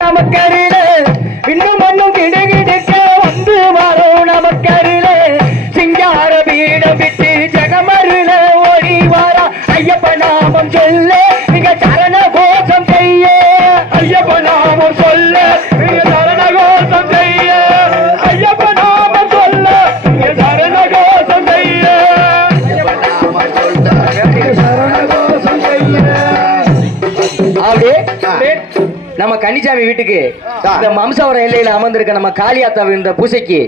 நமக்கருளே. இன்னும் மண்ணும் கிடுகிடுக்க வந்து வரும் நமக்கருளே. சிங்கார பீடம் விட்டு ஜெகமருள ஓடி வாரா. ஐயப்ப நாமம் சொல்ல நீங்க சரண கோஷம் செய்ய. ஐயப்ப நாமம் சொல்ல நம்ம கன்னிசாமி வீட்டுக்கு இந்த மம்சாவரம் எல்லையில அமர்ந்திருக்க நம்ம காளியாத்தாவின் இந்த பூசைக்கு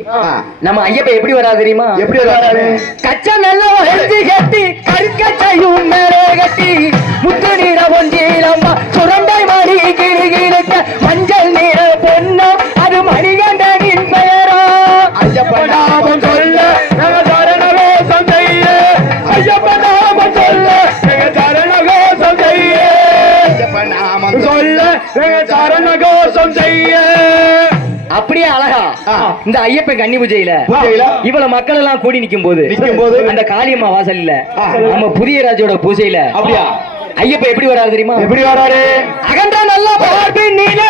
நம்ம ஐயப்ப எப்படி வரா தெரியுமா? எப்படி வராரு? கச்சா நல்ல அப்படியே அழகா. இந்த ஐயப்பன் கன்னி பூஜையில? இவ்வளவு மக்கள் எல்லாம் கூடி நிக்கும் போது? அந்த காளியம்மா வாசல்ல. நம்ம புதிய ராஜோட பூஜையில அப்படியா? ஐயப்ப எப்படி வராரு தெரியுமா எப்படி வராரு அகன்ற நல்ல பார்ப்பின் நீல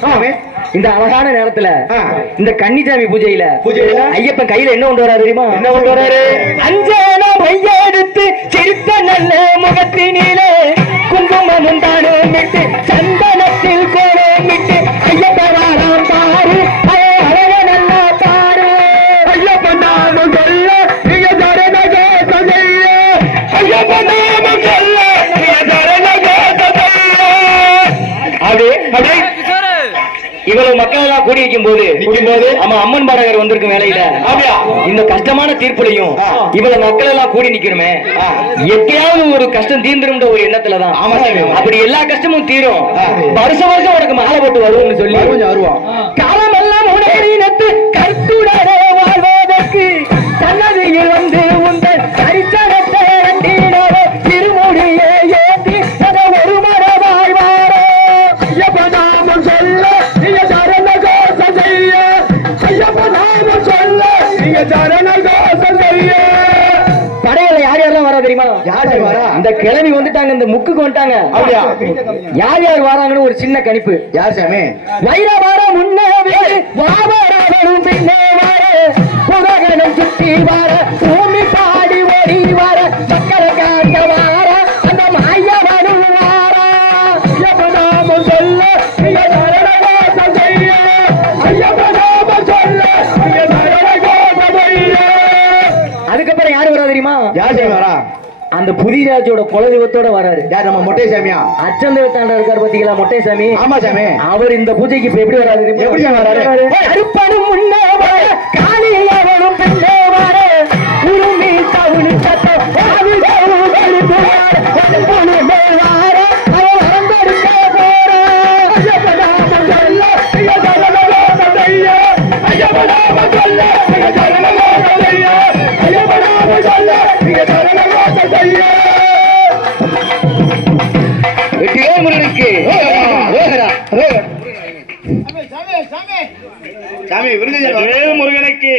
சாமி. இந்த அழகான நேரத்துல. இந்த கன்னிசாமி பூஜையில பூஜையில? ஐயப்பன் கையில என்ன கொண்டு வராரு தெரியுமா என்ன கொண்டு வராரு? அஞ்சன இவ்வளவு மக்கள் எல்லாம் கூடி வைக்கும் போது? ஆமா அம்மன் பாடகர் வந்திருக்கும் வேலையில? இந்த கஷ்டமான தீர்ப்புலையும். இவ்வளவு மக்கள் எல்லாம் கூடி நிக்கணுமே ஆ. எத்தையாவது ஒரு கஷ்டம் தீர்ந்துரும்ன்ற ஒரு எண்ணத்துலதான் ஆமா. அப்படி எல்லா கஷ்டமும் தீரும். வருஷம் வருஷம் உனக்கு மாலை போட்டு வருவோம்னு சொல்லி வருவோம் தெரியுமா? யார் யார் வரா? இந்த கிளவி வந்துட்டாங்க இந்த முக்குக்கு வந்துட்டாங்க. அப்படியா? யார் யார் வராங்கன்னு ஒரு சின்ன கணிப்பு. யார் சாமி? வைரவர முன்னே வேறு அந்த புதிராஜோட குலதெய்வத்தோட வராரு. யார் நம்ம மொட்டை சாமியா அச்சந்தேவத்தாண்ட இருக்காரு பாத்தீங்களா மொட்டைசாமி? ஆமா சாமி. அவர் இந்த பூஜைக்கு இப்ப எப்படி வராரு? எப்படி வராரு? அறுப்பனும் முன்னே வர வெற்றியே முருகனுக்கு சாமி முருகனுக்கு